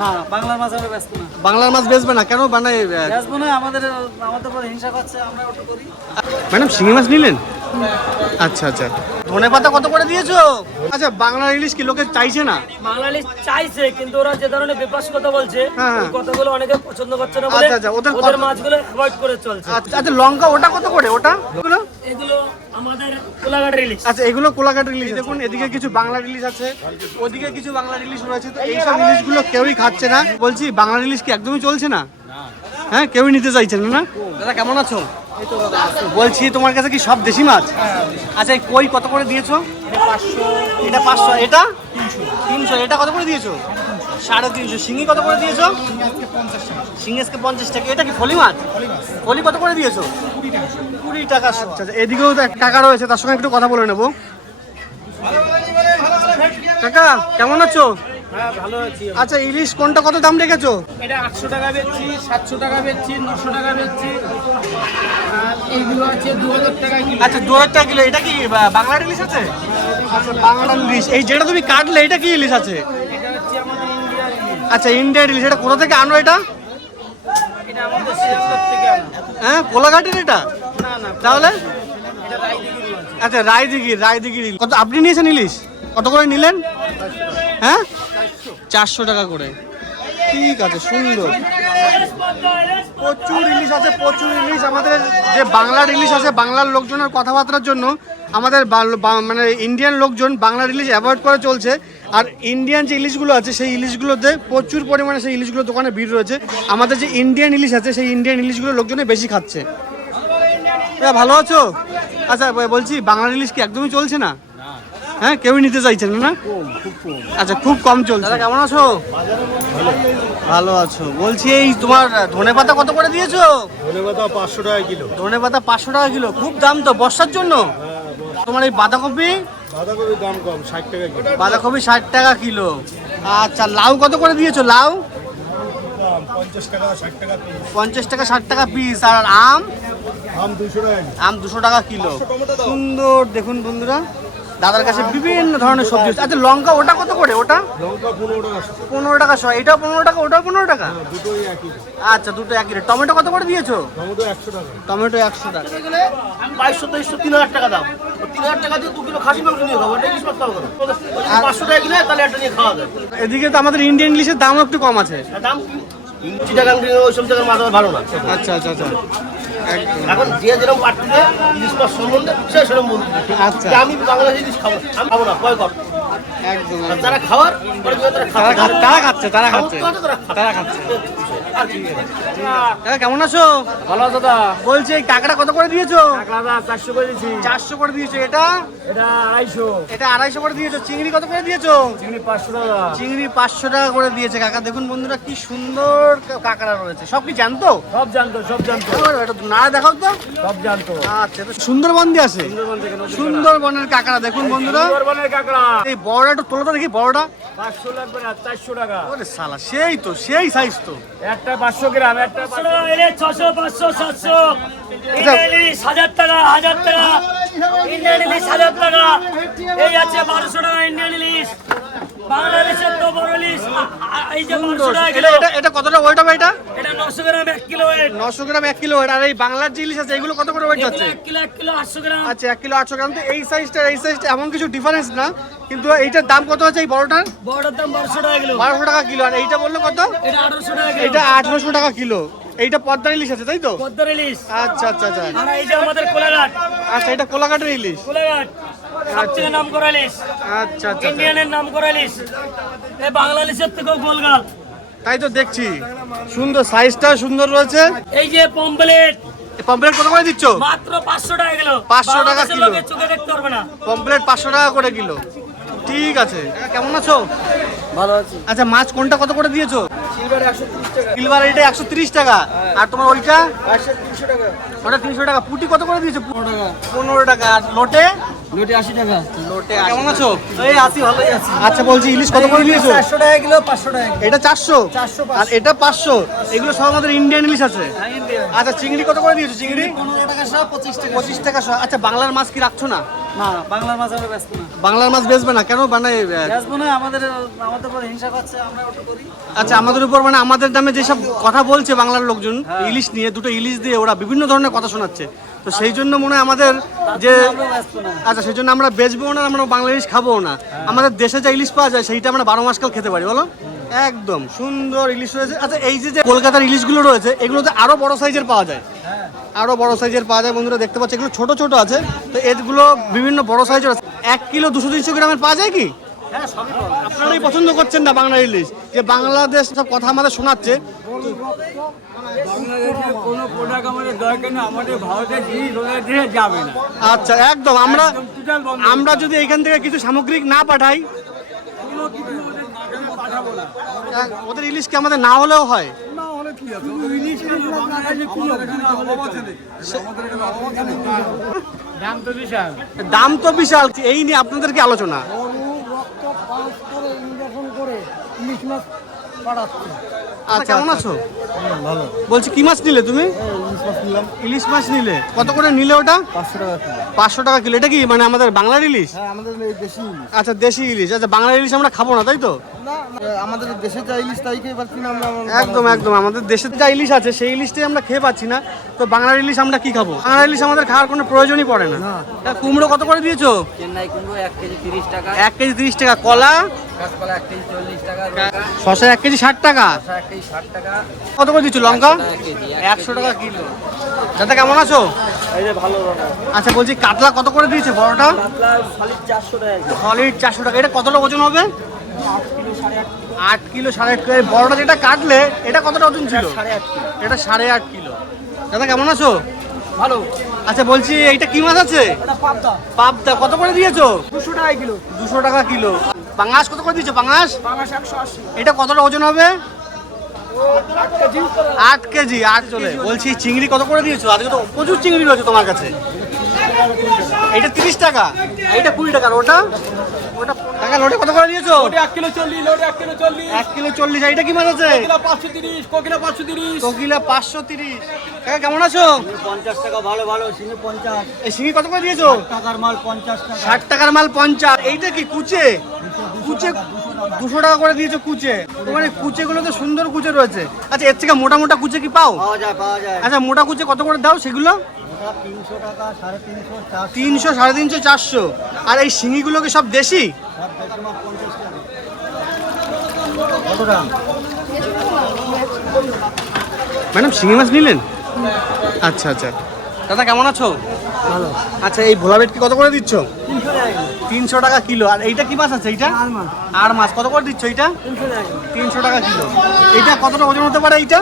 না বাংলার মাছ আমরা বেচবো না। বাংলার মাছ বেচবে না কেন? মানে বেচবো না, আমাদের উপর হিংসা করছে, আমরা ওটা করি। ম্যাডাম শিঙি মাছ নিলেন? আচ্ছা আচ্ছা। ধনে পাতা কত করে দিয়েছো? আচ্ছা বাংলার ইলিশ কি লোকে চাইছে না? বাঙালি চাইছে, কিন্তু ওরা যে ধরনের বেপাস কথা বলছে হ্যাঁ। ওই কথাগুলো অনেকে পছন্দ করছে না বলে আচ্ছা, আচ্ছা, ওদের ওদের কথা- মাছগুলো অ্যাভয়েড করে চলছে। আচ্ছা আচ্ছা, লঙ্কা ওটা কত করে ওটা? ওগুলো? এগুলো আমাদের কোলাঘাট রিলিজ। আচ্ছা এগুলো কোলাঘাট ইলিশ। দেখুন এদিকে কিছু বাংলা ইলিশ আছে, ওদিকে কিছু বাংলা ইলিশ রয়েছে। তো এইসব ইলিশগুলো কেউই খাচ্ছে না। বলছি বাংলা ইলিশ কি একদমই চলছে না? হ্যাঁ, কেউই নিতে চাইছেন না। দাদা কেমন আছো? বলছি তোমার কাছে কি সব দেশি মাছ? আচ্ছা এই কই কত করে দিয়েছো? এটা 500, এটা 300, এটা কত করে দিয়েছো? 350। শিঙি কত করে দিয়েছো? শিঙি আজকে 50 টাকা। এটা কি ফলি মাছ? ফলি কত করে দিয়েছো? 20 টাকা। আচ্ছা এদিকেও তো এক কাকা রয়েছে, তার সঙ্গে একটু কথা বলে নেবো। কাকা কেমন আছো? হ্যাঁ ভালো আছি। আচ্ছা ইলিশ কোনটা কত দাম রেখেছো? এটা 800 টাকা বেচছি, 700 টাকা বেচছি, 900 টাকা বেচছি, আর এইগুলো আছে 2000 টাকা কিলো। আচ্ছা 2000 টাকা কিলো। এটা কি বাংলার ইলিশ আছে? আচ্ছা বাংলার ইলিশ। এই যেটা তুমি কাটলে এটা কি ইলিশ আছে? এটা হচ্ছে আমাদের ইন্ডিয়ার ইলিশ। আচ্ছা ইন্ডিয়ান ইলিশ। এটা কোথা থেকে আনো এটা? এটা আমাদের শিয়ালদহ থেকে আনা। হ্যাঁ কোলাঘাটের এটা? না না, তাহলে এটা রায়দিঘির মাছ। আচ্ছা রায়দিঘির ইলিশ। কত আপনি নিয়েছেন ইলিশ? কত করে নিলেন? হ্যাঁ 400 টাকা করে। ঠিক আছে, সুন্দর। প্রচুর ইলিশ আছে, প্রচুর ইলিশ। আমাদের যে বাংলার ইলিশ আছে, বাংলার লোকজনের কথাবার্তার জন্য আমাদের মানে ইন্ডিয়ান লোকজন বাংলার ইলিশ অ্যাভয়েড করে চলছে। আর ইন্ডিয়ান যে ইলিশগুলো আছে সেই ইলিশগুলোতে প্রচুর পরিমাণে সেই ইলিশগুলো দোকানে ভিড় রয়েছে। আমাদের যে ইন্ডিয়ান ইলিশ আছে সেই ইন্ডিয়ান ইলিশগুলো লোকজনে বেশি খাচ্ছে। ভালো আছো? আচ্ছা বলছি বাংলার ইলিশ কি একদমই চলছে না? হ্যাঁ, কেউই নিতে চাইছেন না? আচ্ছা খুব কম চলছে। দাদা কেমন আছো? ভালো আছো। বলছি এই তোমার ধনেপাতা কত করে দিয়েছো? ধনেপাতা 500 টাকা কিলো। ধনেপাতা 500 টাকা কিলো। খুব দাম তো বর্ষার জন্য। তোমার এই বাঁধাকপি? বাঁধাকপির দাম কম, 60 টাকা কিলো। বাঁধাকপি 60 টাকা কিলো। আচ্ছা লাউ কত করে দিয়েছো? লাউ দাম 50 টাকা 60 টাকা পিস। 50 টাকা 60 টাকা পিস। আর আম? আম 200 টাকা কিলো। আম 200 টাকা কিলো। সুন্দর। দেখুন বন্ধুরা দাদার কাছে বিভিন্ন ধরনের সবজি আছে। আচ্ছা লঙ্কা ওটা কত করে? ওটা লঙ্কা 15 টাকা। 15 টাকা শো। এটাও 15 টাকা, ওটাও 15 টাকা। দুটোই একই। আচ্ছা দুটো একই রেট। টমেটো কত করে দিয়েছো? টমেটো 100 টাকা। টমেটো 100 টাকা। 2200 2300 3000 টাকা দাম। 3000 টাকা দিয়ে 2 কিলো খাসি মাংস নিয়ে খাবো, এটা ইলিশ মাছ খাবো কেন? 500 টাকা কিলো, তাহলে একটা নিয়ে খাওয়া যায়। এদিকে তো আমাদের ইন্ডিয়ান ইলিশের দাম একটু কম আছে। আর দাম কি? চিটাগাং ওইসব জায়গার মাছ ভালো না। আচ্ছা আচ্ছা আচ্ছা একদম। এখন যে যেরকম পাঠিয়ে ইলিশ মাছ সম্বন্ধে সে সেরকম বলতে। আচ্ছা আমি বাংলাদেশি ইলিশ খাবো, আমি খাবো না, ভয় কর। একদম আর যারা খাওয়ার পরে তারা খাবে। তারা খাচ্ছে তারা খাচ্ছে খাওয়ার তো তারা খাবে। তারা খাচ্ছে। আর কি? দাদা কেমন আছো? ভালো আছো দাদা? বলছি এই কাঁকড়া কত করে দিয়েছো? দাদা 400 করে দিয়েছি। 400 করে দিয়েছো। এটা এটা 250। এটা 250 করে দিয়েছো। চিংড়ি কত করে দিয়েছো? চিংড়ি 500 টাকা। চিংড়ি 500 টাকা করে দিয়েছে কাকা। দেখুন বন্ধুরা কি সুন্দর কাঁকড়া রয়েছে। সব কি জানতো? সব জানতো, সব জানতো, এটা না দেখাও তো। সব জানতো। আচ্ছা এটা সুন্দরবন দিয়ে আসে। সুন্দরবন থেকে নদী। সুন্দরবনের কাঁকড়া দেখুন বন্ধুরা। সুন্দরবনের কাঁকড়া এই বড়টা একটু তোলো তো দেখি, বড়টা। 500 লাগবে না, 400 টাকা। ওরে শালা সেই তো সেই সাইজ তো। একটা 500 গ্রাম, একটা 500 এলে 600 500 700 ইন্ডিয়ান ইলিশ 1000 টাকা, 1000 টাকা ইন্ডিয়ান ইলিশ 1000 টাকা। এই আছে 1200 টাকা ইন্ডিয়ান ইলিশ। বাংলাদেশের তো বড় ইলিশ এই যে 1200 টাকা এটা কিলো। এটা এটা কতটা ওয়েট হবে? এটা এটা 900 গ্রাম 1 কিলো ওয়েট। 900 গ্রাম 1 কিলো ওয়েট। আর এই বাংলার যে ইলিশ আছে এগুলো কত করে ওয়েট যাচ্ছে? 1 কিলো 800 গ্রাম। আচ্ছা 1 কিলো 800 গ্রাম। তো এই সাইজটা এমন কিছু ডিফারেন্স না, কিন্তু এইটার দাম কত আছে? এই বড়টার বড়টার দাম 1200 টাকা কিলো। 1200 টাকা কিলো। আর এইটা বললো কত? এটা 1800 টাকা কিলো। এটা 1800 টাকা কিলো। এইটা পদ্মার ইলিশ আছে তাই তো? পদ্মার ইলিশ। আচ্ছা আচ্ছা আচ্ছা আর এই যে আমাদের কোলাঘাট, আচ্ছা এটা কোলাঘাটের ইলিশ। কোলাঘাট সবচেয়ে নাম করা ইলিশ, আচ্ছা আচ্ছা ইন্ডিয়ানের নাম করা ইলিশ। এই বাংলা ইলিশের থেকেও গোলগাল। তাই তো দেখছি। সুন্দর, সাইজটা সুন্দর রয়েছে। এই যে পমপ্লেট পমপ্লেট কত করে দিচ্ছ? মাত্র 500 টাকা কিলো। 500 টাকা বাংলাদেশের কিলো। লোকের চোখে দেখতে পারবে না। পমপ্লেট 500 টাকা করে কিলো। ঠিক আছে। কেমন আছো? ভালো আছি। আচ্ছা মাছ কোনটা কত করে দিয়েছো? সিলভার 130 টাকা। সিলভার এটা 130 টাকা। আর তোমার ওইটা? পাশে 300 টাকা। ওটা 300 টাকা। পুটি কত করে দিয়েছো? 15 টাকা। 15 টাকা। আর লোটে? লোটে 80 টাকা। লোটে কেমন আছো? এই আছি, ভালোই আছি। আচ্ছা বলছি ইলিশ কত করে দিয়েছো? 400 টাকা কিলো, 500 টাকা কিলো। এটা 400 400, আর এটা 500। এগুলো সব আমাদের ইন্ডিয়ান ইলিশ আছে। হ্যাঁ, ইন্ডিয়া। আচ্ছা চিংড়ি কত করে দিয়েছো? চিংড়ি 15 টাকা সহ 25 টাকা। 25 টাকা শো। আচ্ছা বাংলার মাছ কি রাখছো না? না বাংলার মাছ আমরা ব্যস্ত না, বাংলার মাছ বেচবে না কেন? মানে ব্যস্ত না, আমাদের উপর হিংসা করছে, আমরা ওটা করি। আচ্ছা, আমাদের উপর মানে আমাদের নামে যেসব কথা বলছে বাংলার লোকজন, ইলিশ নিয়ে, দুটো ইলিশ দিয়ে ওরা বিভিন্ন ধরনের কথা শোনাচ্ছে, তো সেই জন্য মনে হয় আমাদের যে আমরা ব্যস্ত না। আচ্ছা, সেই জন্য আমরা বেচবো না, আমরা বাংলা ইলিশ খাবো না। আমাদের দেশে যা ইলিশ পাওয়া যায় সেইটা আমরা 12 মাস কাল খেতে পারি, বলো? একদম সুন্দর ইলিশ রয়েছে। আচ্ছা, এই যে কলকাতার ইলিশগুলো রয়েছে এগুলোতে আরো বড় সাইজের পাওয়া যায়, আরো বড় সাইজের পাওয়া যায়। বন্ধুরা দেখতে পাচ্ছি এগুলো ছোট ছোট আছে, তো এগুলো বিভিন্ন বড় সাইজের আছে। 1 কিলো 200-300 গ্রামের পাওয়া যায় কি? আপনারাই পছন্দ করছেন না বাংলা ইলিশ, যে বাংলাদেশ সব কথা আমাদের শোনাচ্ছে। কোনো প্রোডাক্ট আমাদের দরকার নেই, আমাদের ভারতের জিনিস ওদের দেশে যাবে না। আচ্ছা, একদম আমরা যদি এখান থেকে কিছু সামগ্রিক না পাঠাই, ওদের ইলিশ কি আমাদের না হলেও হয়? দাম তো বিশাল, এই নিয়ে আপনাদের কি আলোচনা? আচ্ছা, কেমন আছো? ভালো। বলছি কি মাছ নিলে তুমি? ইলিশ মাছ নিলে, কত করে নিলে ওটা? 500 টাকা কিলো। এটা কি মানে আমাদের বাংলার ইলিশ? হ্যাঁ, আমাদের দেশি ইলিশ। আচ্ছা, দেশি ইলিশ। আচ্ছা, বাংলার ইলিশ আমরা খাবো না, তাই তো? না, আমাদের দেশে যা ইলিশ তাই খেয়ে পাচ্ছি না আমরা। একদম একদম, আমাদের দেশে যা ইলিশ আছে সেই ইলিশটাই আমরা খেয়ে পাচ্ছি না, তো বাংলার ইলিশ আমরা কি খাবো? বাংলার ইলিশ আমাদের খাওয়ার কোনো প্রয়োজনই পড়ে না। কুমড়ো কত করে দিয়েছো? চেন্নাই কুমড়ো 1 কেজি 30 টাকা, 1 কেজি 30 টাকা। কলা? কাঁচকলা 1 কেজি 40 টাকা, শসা 1 কেজি 60 টাকা। 1 কেজি 60 টাকা, কত করে দিচ্ছ লঙ্কা? 1 কেজি 100 টাকা কিলো। দাদা কেমন আছো? এই যে ভালো দাদা। আচ্ছা, বলছি কাতলা কত করে দিয়েছে বড়টা? কাতলা সলিড 400 টাকা, সলিড 400 টাকা। এটা কতটা ওজন হবে? 8 কিলো 8.5 কিলো। এই বড়টা যেটা কাটলে এটা কতটা ওজন ছিল? 8.5 কিলো। এটা 8.5 কিলো। দাদা কেমন আছো? ভালো। আচ্ছা, বলছি এইটা কি মাছ আছে? এটা পাবদা, পাবদা কত করে দিয়েছো? 200 টাকা কিলো। 200 টাকা কিলো। পাঙাশ কত করে দিয়েছো? পাঙাশ পাঙাশ 180, এটা কতটা ওজন হবে? 8 কেজি। 8 কেজি। 8 চলে। বলছি চিংড়ি কত করে দিয়েছো? আজকে তো প্রচুর চিংড়ি রয়েছে তোমার কাছে। এটা 30 টাকা, এইটা 20 টাকা। ওটা টাকা লোটে কত করে দিয়েছো? 1 কিলো 40, লোড 1 কিলো 40, 1 কিলো 40। এইটা কি মাছ আছে? কিলো 530, কোকিলা 530, কোকিলা 530। কাকা কেমন আছো? 50 টাকা। ভালো ভালো, সিঙ্গি 50 এই শিঙি কত করে দিয়েছো? টাকার মাল 50 টাকা। 60 টাকার মাল 50। এইটা কি কুচে? কুচে 200 টাকা করে দিয়েছো কুচে। তোমার এই কুচেগুলো তো সুন্দর কুচে রয়েছে। আচ্ছা, এর থেকে মোটা মোটা কুচে কি পাও? পাওয়া যায়, পাওয়া যায়। আচ্ছা, মোটা কুচে কত করে দাও সেগুলো? 300 টাকা, 350, 400, 300, 350, 400। আর এই শিঙিগুলো কি সব দেশি? সব বেশিরভাগ 50 টাকা। কত দাম? ম্যাডাম শিঙি মাছ নিলেন? আচ্ছা আচ্ছা। দাদা কেমন আছো? ভালো। আচ্ছা, এই ভোলা ভেটকি কত করে দিচ্ছ? 300 টাকা। 300 টাকা কিলো। আর এইটা কি মাছ আছে এইটা? আর মাছ কত করে দিচ্ছ এইটা? 300 টাকা। 300 টাকা কিলো। এইটা কতটা ওজন হতে পারে এইটা?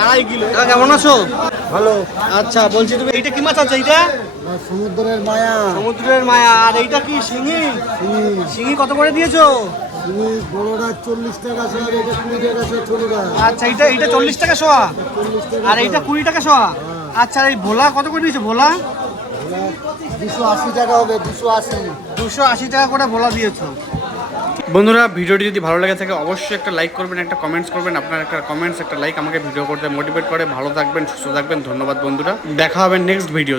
2.5 কিলো। দাদা কেমন আছো? ভালো। আচ্ছা, বলছি তুমি এইটা কি মাছ আছে এইটা? সমুদ্রের মায়া। সমুদ্রের মায়া। আর এইটা কি শিঙি? শিঙি কত করে দিয়েছো? তুমি বড়টা 40 টাকা শোয়া, এটা 20 টাকা শোয়া, ছোটটা আচ্ছা, এইটা 40 টাকা শোয়া, 40 টাকা। আর এইটা 20 টাকা শোয়া। আচ্ছা, এই ভোলা কত করে দিয়েছো? ভোলা 280 টাকা হবে, 280। 280 টাকা করে ভোলা দিয়েছো। বন্ধুরা, ভিডিওটি যদি ভালো লাগে থাকে অবশ্যই একটা লাইক করবেন, একটা কমেন্টস করবেন। আপনার একটা কমেন্টস, একটা লাইক আমাকে ভিডিও করতে মোটিভেট করে। ভালো থাকবেন, সুস্থ থাকবেন। ধন্যবাদ বন্ধুরা, দেখা হবে নেক্সট ভিডিও।